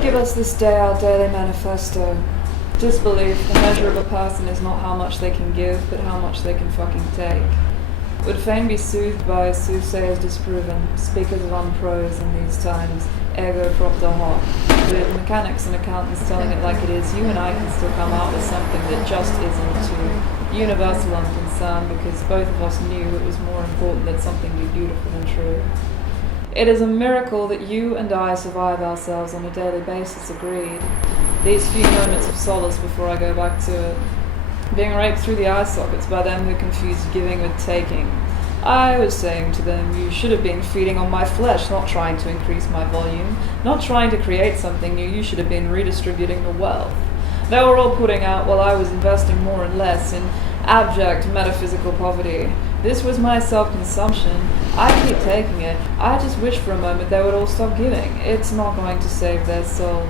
Give us this day our daily manifesto. Disbelief, the measure of a person is not how much they can give, but how much they can fucking take. Would fain be soothed by soothsayers disproven, speakers of unprose in these times, ergo propter hoc. With mechanics and accountants telling it like it is, you and I can still come out with something that just isn't too universal unconcern, because both of us knew it was more important that something be beautiful than true. It is a miracle that you and I survive ourselves on a daily basis, agreed. These few moments of solace before I go back to it. Being raped through the eye sockets by them who confused giving with taking. I was saying to them, you should have been feeding on my flesh, not trying to increase my volume, not trying to create something new, you should have been redistributing the wealth. They were all putting out while I was investing more and less in abject metaphysical poverty. This was my self-consumption. I keep taking it. I just wish for a moment they would all stop giving. It's not going to save their soul.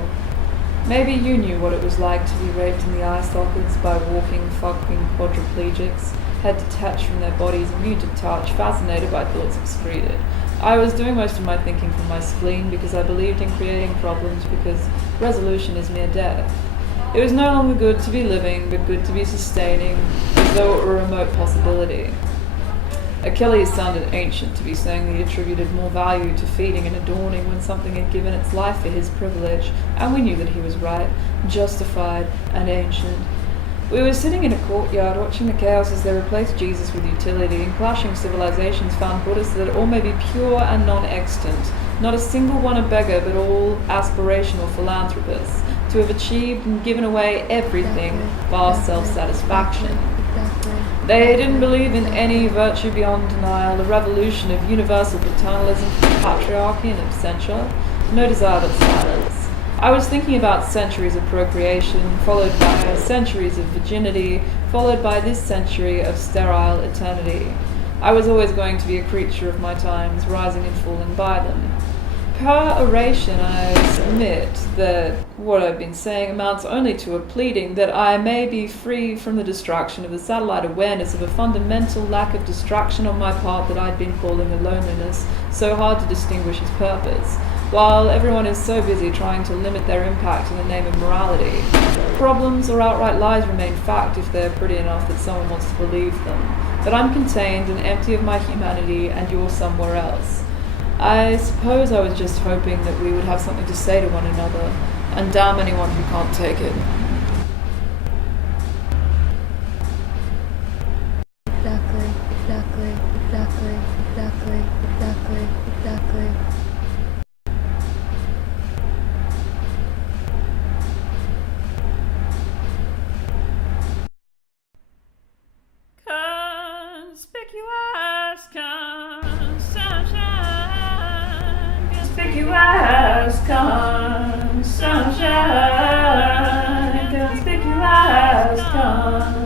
Maybe you knew what it was like to be raped in the eye sockets by walking, fucking quadriplegics, head detached from their bodies, immune to touch, fascinated by thoughts excreted. I was doing most of my thinking from my spleen because I believed in creating problems, because resolution is mere death. It was no longer good to be living, but good to be sustaining, as though it were a remote possibility. Achilles sounded ancient to be saying that he attributed more value to feeding and adorning when something had given its life for his privilege, and we knew that he was right, justified, and ancient. We were sitting in a courtyard watching the chaos as they replaced Jesus with utility, and clashing civilizations found Buddhists that all may be pure and non-extant, not a single one a beggar, but all aspirational philanthropists, to have achieved and given away everything bar self-satisfaction. They didn't believe in any virtue beyond denial, a revolution of universal paternalism, patriarchy and absentia, no desire but silence. I was thinking about centuries of procreation, followed by centuries of virginity, followed by this century of sterile eternity. I was always going to be a creature of my times, rising and falling by them. Per oration, I submit that what I've been saying amounts only to a pleading that I may be free from the distraction of the satellite awareness of a fundamental lack of distraction on my part that I'd been calling a loneliness, so hard to distinguish its purpose, while everyone is so busy trying to limit their impact in the name of morality. Problems or outright lies remain fact if they're pretty enough that someone wants to believe them, that I'm contained and empty of my humanity and you're somewhere else. I suppose I was just hoping that we would have something to say to one another, and damn anyone who can't take it. Conspicuous, come sunshine, conspicuous, come